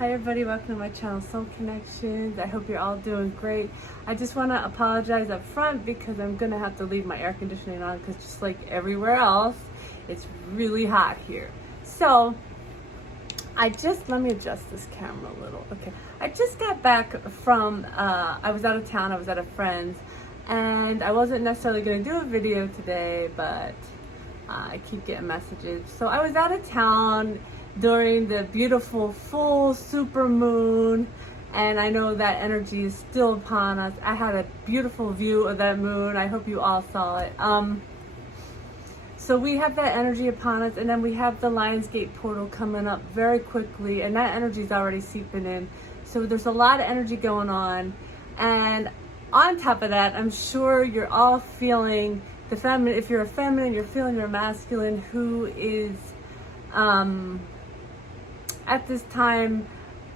Hi everybody, welcome to my channel Soul Connections. I hope you're all doing great. I just want to apologize up front because I'm going to have to leave my air conditioning on because just like everywhere else, it's really hot here. So let me adjust this camera a little. Okay, I just got back from, I was out of town, I was at a friend's, and I wasn't necessarily going to do a video today, but I keep getting messages. So I was out of town during the beautiful full super moon, and I know that energy is still upon us. I had a beautiful view of that moon. I hope you all saw it. So we have that energy upon us, and then we have the Lionsgate portal coming up very quickly, and that energy is already seeping in. So there's a lot of energy going on, and on top of that, I'm sure you're all feeling the feminine. If you're a feminine, you're feeling your masculine, who is at this time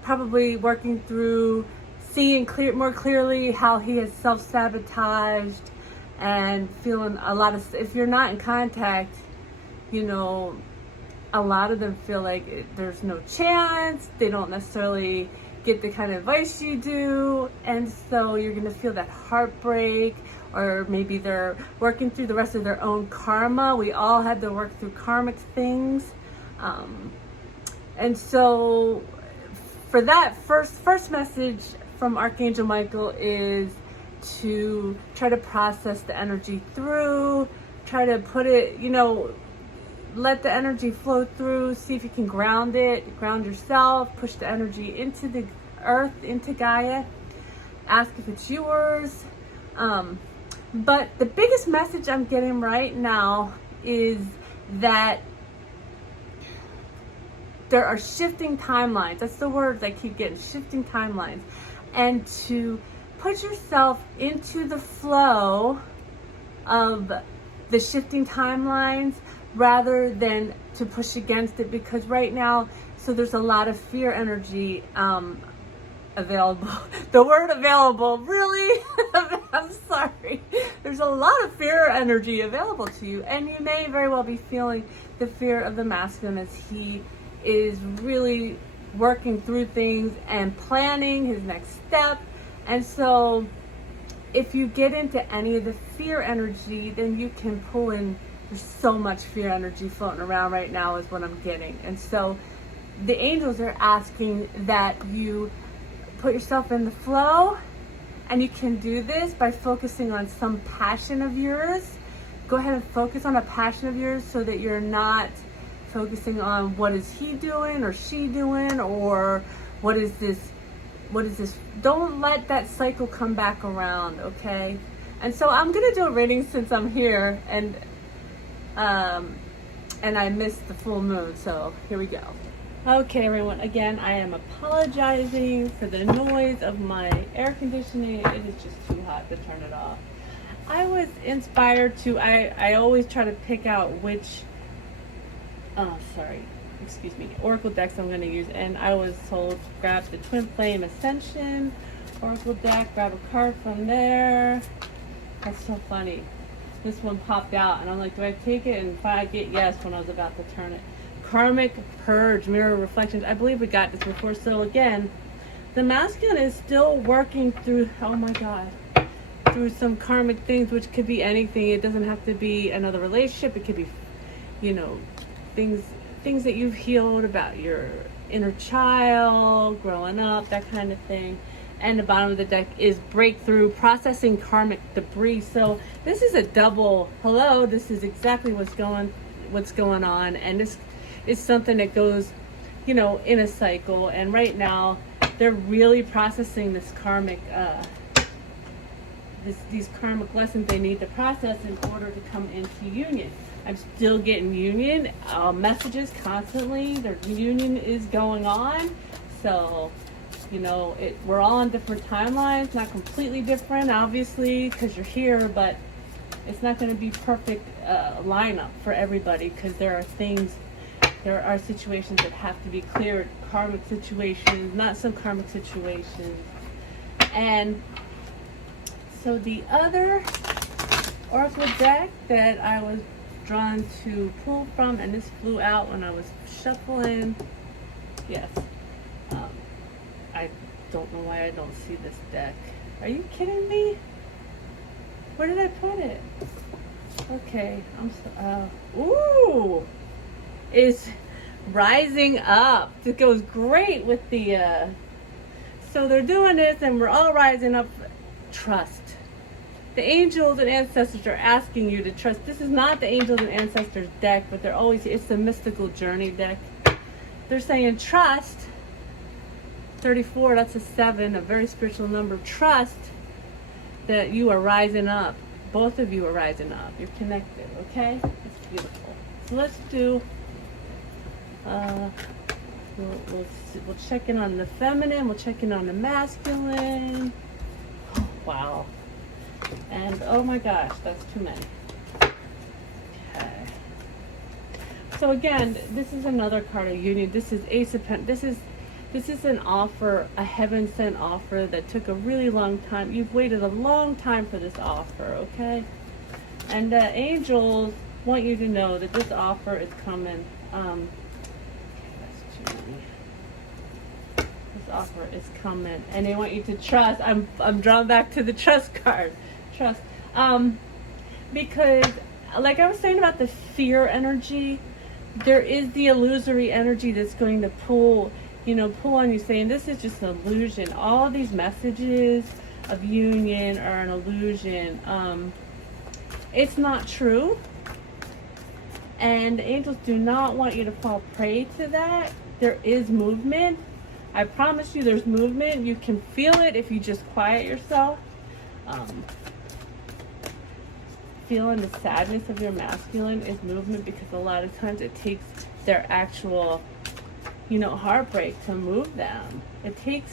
probably working through seeing more clearly how he has self-sabotaged and feeling a lot of, if you're not in contact, you know, a lot of them feel like there's no chance, they don't necessarily get the kind of advice you do, and so you're going to feel that heartbreak, or maybe they're working through the rest of their own karma. We all had to work through karmic things. And so for that first message from Archangel Michael is to try to process the energy through, try to put it, you know, let the energy flow through, see if you can ground it, ground yourself, push the energy into the earth, into Gaia, ask if it's yours. But the biggest message I'm getting right now is that there are shifting timelines. That's the words I keep getting, shifting timelines. And to put yourself into the flow of the shifting timelines rather than to push against it, because right now, so there's a lot of fear energy available. The word available, really? I'm sorry. There's a lot of fear energy available to you, and you may very well be feeling the fear of the masculine as he is really working through things and planning his next step. And so if you get into any of the fear energy, then you can pull in, there's so much fear energy floating around right now is what I'm getting. And so the angels are asking that you put yourself in the flow, and you can do this by focusing on some passion of yours. Go ahead and focus on a passion of yours so that you're not focusing on what is he doing or she doing, or what is this. Don't let that cycle come back around, okay? And so I'm gonna do a reading since I'm here, and I missed the full moon, so here we go. Okay, everyone, again, I am apologizing for the noise of my air conditioning. It is just too hot to turn it off. I was inspired to, I always try to pick out which oracle decks I'm going to use, and I was told to grab the Twin Flame Ascension oracle deck, grab a card from there. That's so funny. This one popped out, and I'm like, do I take it? And I get yes when I was about to turn it. Karmic Purge, Mirror Reflections. I believe we got this before. So again, the masculine is still working through, oh my God, through some karmic things, which could be anything. It doesn't have to be another relationship. It could be, you know, things that you've healed about your inner child, growing up, that kind of thing. And the bottom of the deck is breakthrough, processing karmic debris. So this is a double hello. This is exactly what's going on, and this is something that goes, you know, in a cycle. And right now, they're really processing this karmic, these karmic lessons they need to process in order to come into union. I'm still getting union messages constantly. Their union is going on. So, you know, we're all on different timelines, not completely different, obviously, because you're here, but it's not going to be perfect lineup for everybody, because there are situations that have to be cleared, karmic situations, not some karmic situations. And so the other oracle deck that I was drawn to pull from, and this flew out when I was shuffling, yes, don't know why I don't see this deck. Are you kidding me? Where did I put it? Okay, ooh, is rising up. It goes great with the, so they're doing this and we're all rising up. Trust. The angels and ancestors are asking you to trust. This is not the angels and ancestors deck, but they're always, it's the mystical journey deck. They're saying trust. 34, that's a 7, a very spiritual number. Trust that you are rising up. Both of you are rising up. You're connected, okay? It's beautiful. So let's do, we'll check in on the feminine. We'll check in on the masculine. Oh, wow. And oh my gosh, that's too many. Okay. So again, this is another card of union. This is Ace of Pentacles. This is an offer, a heaven sent offer that took a really long time. You've waited a long time for this offer, okay? And the angels want you to know that this offer is coming. That's too many. This offer is coming, and they want you to trust. I'm drawn back to the trust card. Trust, because like I was saying about the fear energy, there is the illusory energy that's going to pull on you, saying this is just an illusion. All these messages of union are an illusion. It's not true, and the angels do not want you to fall prey to that. There is movement. I promise you there's movement. You can feel it if you just quiet yourself. Feeling the sadness of your masculine is movement, because a lot of times it takes their actual, heartbreak to move them. It takes,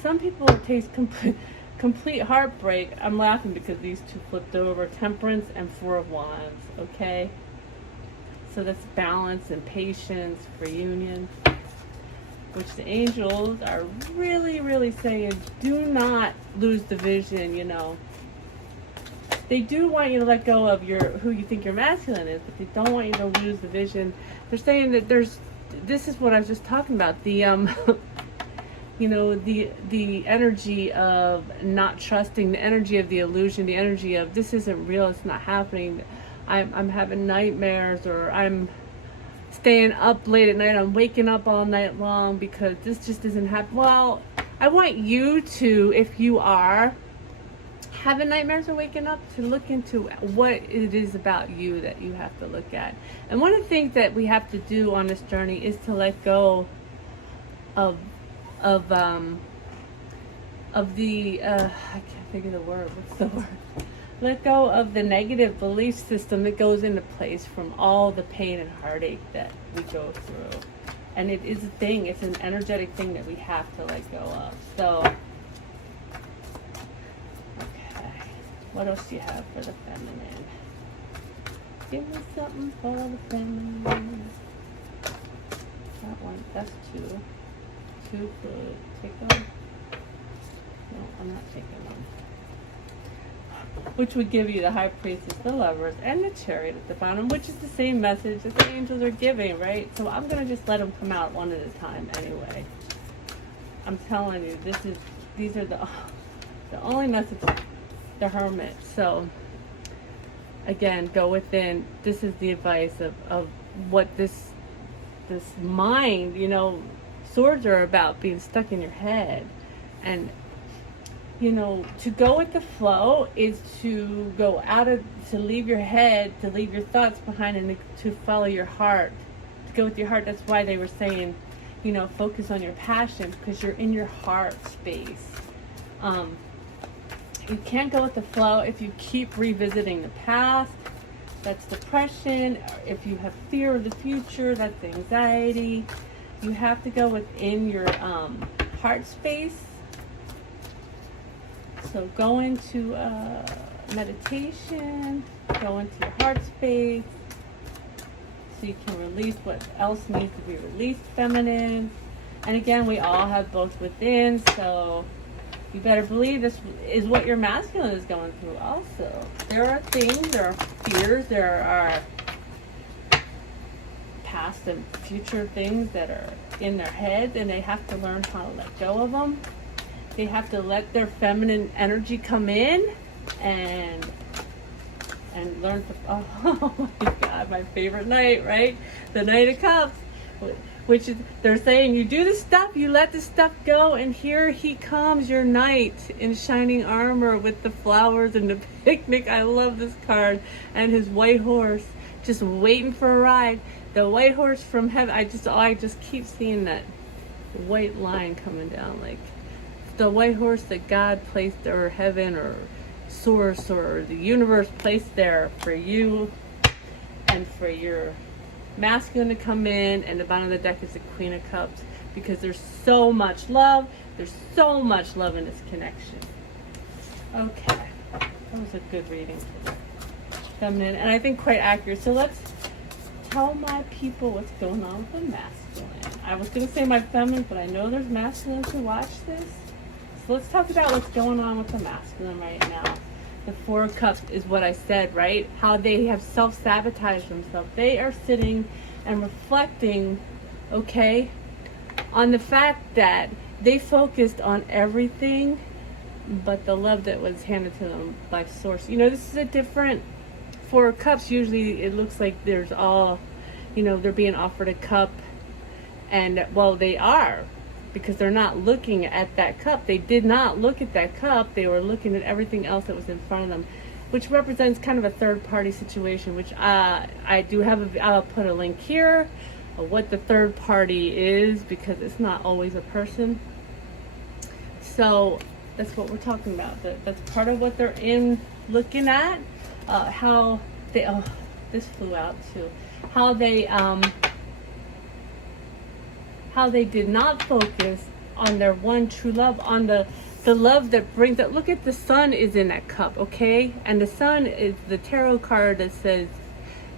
some people it takes complete heartbreak. I'm laughing because these two flipped over, Temperance and Four of Wands, okay? So that's balance and patience for union, which the angels are really, really saying, do not lose the vision, They do want you to let go of who you think your masculine is, but they don't want you to lose the vision. They're saying that this is what I was just talking about, the the energy of not trusting, the energy of the illusion, the energy of this isn't real, it's not happening. I'm having nightmares, or I'm staying up late at night, I'm waking up all night long because this just isn't happening. Well, I want you to, if you are having nightmares or waking up, to look into what it is about you that you have to look at. And one of the things that we have to do on this journey is to let go of the I can't think of the word. What's the word? Let go of the negative belief system that goes into place from all the pain and heartache that we go through. And it is a thing. It's an energetic thing that we have to let go of. So. What else do you have for the feminine? Give me something for the feminine. That one, that's 2. 2 good. Take them. No, I'm not taking them. Which would give you the High Priestess, the Lovers, and the Chariot at the bottom, which is the same message that the angels are giving, right? So I'm going to just let them come out one at a time anyway. I'm telling you, these are the only messages. The Hermit. So again, go within. This is the advice of what this mind, swords are about, being stuck in your head. And to go with the flow is to go to leave your head, to leave your thoughts behind, and to follow your heart, to go with your heart. That's why they were saying, focus on your passion, because you're in your heart space. You can't go with the flow if you keep revisiting the past. That's depression. If you have fear of the future, that's anxiety. You have to go within your heart space. So go into meditation, go into your heart space, so you can release what else needs to be released, feminine. And again, we all have both within, so you better believe this is what your masculine is going through also. There are things, there are fears, there are past and future things that are in their heads, and they have to learn how to let go of them. They have to let their feminine energy come in and learn to, oh my God, my favorite night, right? The Knight of Cups, which is, they're saying you do the stuff, you let the stuff go, and here he comes, your knight in shining armor with the flowers and the picnic. I love this card. And his white horse just waiting for a ride. The white horse from heaven. I just keep seeing that white line coming down, like the white horse that God placed, or heaven or source or the universe placed there for you and for your masculine to come in. And the bottom of the deck is the Queen of Cups, because there's so much love. There's so much love in this connection. Okay, that was a good reading. Feminine, and I think quite accurate. So let's tell my people what's going on with the masculine. I was going to say my feminine, but I know there's masculine to watch this. So let's talk about what's going on with the masculine right now. The Four of Cups is what I said, right? How they have self-sabotaged themselves. They are sitting and reflecting, okay, on the fact that they focused on everything but the love that was handed to them by Source. You know, this is a different Four of Cups. Usually it looks like there's all, you know, they're being offered a cup, and well, they are, because they're not looking at that cup. They did not look at that cup. They were looking at everything else that was in front of them, which represents kind of a third party situation, which I do have I'll put a link here of what the third party is, because it's not always a person. So that's what we're talking about. That's part of what they're in looking at. How they, oh, this flew out too. How they did not focus on their one true love, on the love that brings that. Look at the sun is in that cup, okay? And the sun is the tarot card that says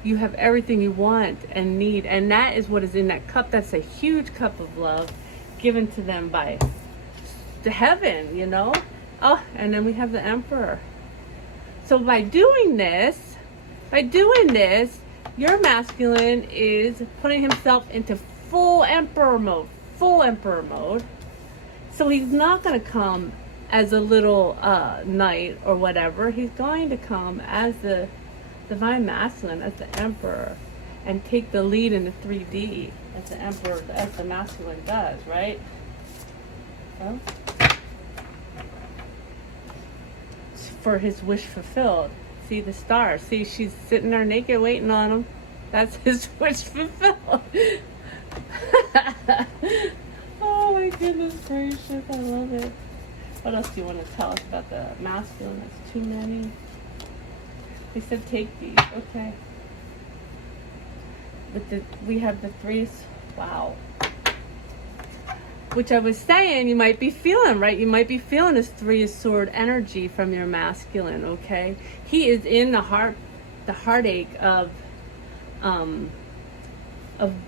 you have everything you want and need, and that is what is in that cup. That's a huge cup of love given to them by the heaven, you know? Oh, and then we have the Emperor. So by doing this, your masculine is putting himself into full emperor mode. So he's not going to come as a little knight or whatever. He's going to come as the divine masculine, as the emperor, and take the lead in the 3D as the emperor, as the masculine does, right? Well, for his wish fulfilled. See the stars. See, she's sitting there naked waiting on him. That's his wish fulfilled. Oh my goodness gracious, I love it. What else do you want to tell us about the masculine? That's too many. They said take these. Okay. But we have the threes. Wow. Which I was saying, you might be feeling, right? You might be feeling this Three of Sword energy from your masculine, okay? He is in the heartache of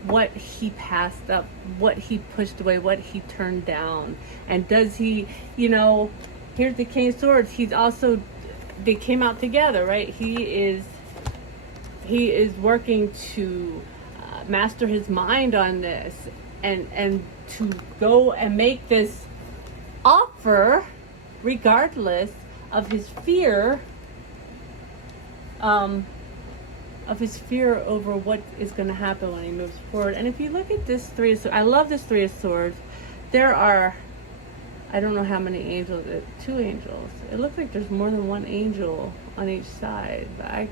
what he passed up, what he pushed away, what he turned down. And does he, you know, here's the King of Swords. He's also, they came out together, right? He is working to master his mind on this, and to go and make this offer regardless of his fear, over what is going to happen when he moves forward. And if you look at this Three of Swords, I love this Three of Swords. There are, I don't know how many angels, 2 angels. It looks like there's more than 1 angel on each side, but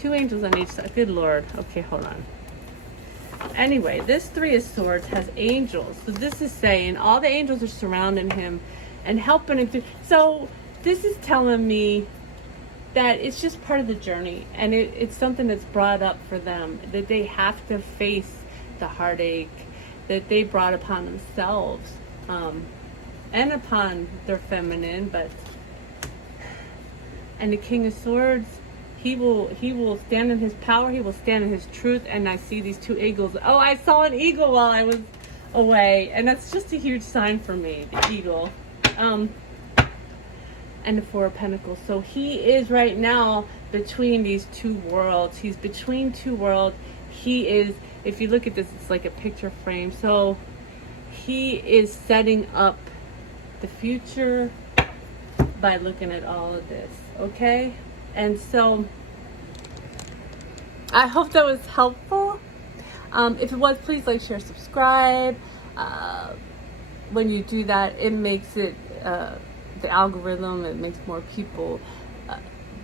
2 angels on each side. Good Lord. Okay, hold on. Anyway, this Three of Swords has angels. So this is saying all the angels are surrounding him and helping him through. So this is telling me that it's just part of the journey, and it's something that's brought up for them, that they have to face the heartache that they brought upon themselves, and upon their feminine. And the King of Swords, he will stand in his power, he will stand in his truth. And I see these 2 eagles. Oh, I saw an eagle while I was away, and that's just a huge sign for me, the eagle. And the 4 of Pentacles. So he is right now between these 2 worlds. He's between 2 worlds. He is, if you look at this, it's like a picture frame. So he is setting up the future by looking at all of this, okay? And so I hope that was helpful. If it was, please like, share, subscribe. When you do that, it makes it, the algorithm, it makes more people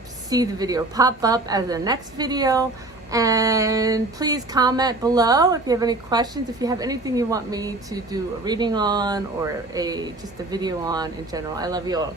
see the video pop up as the next video. And please comment below if you have any questions, if you have anything you want me to do a reading on or just a video on in general. I love you all.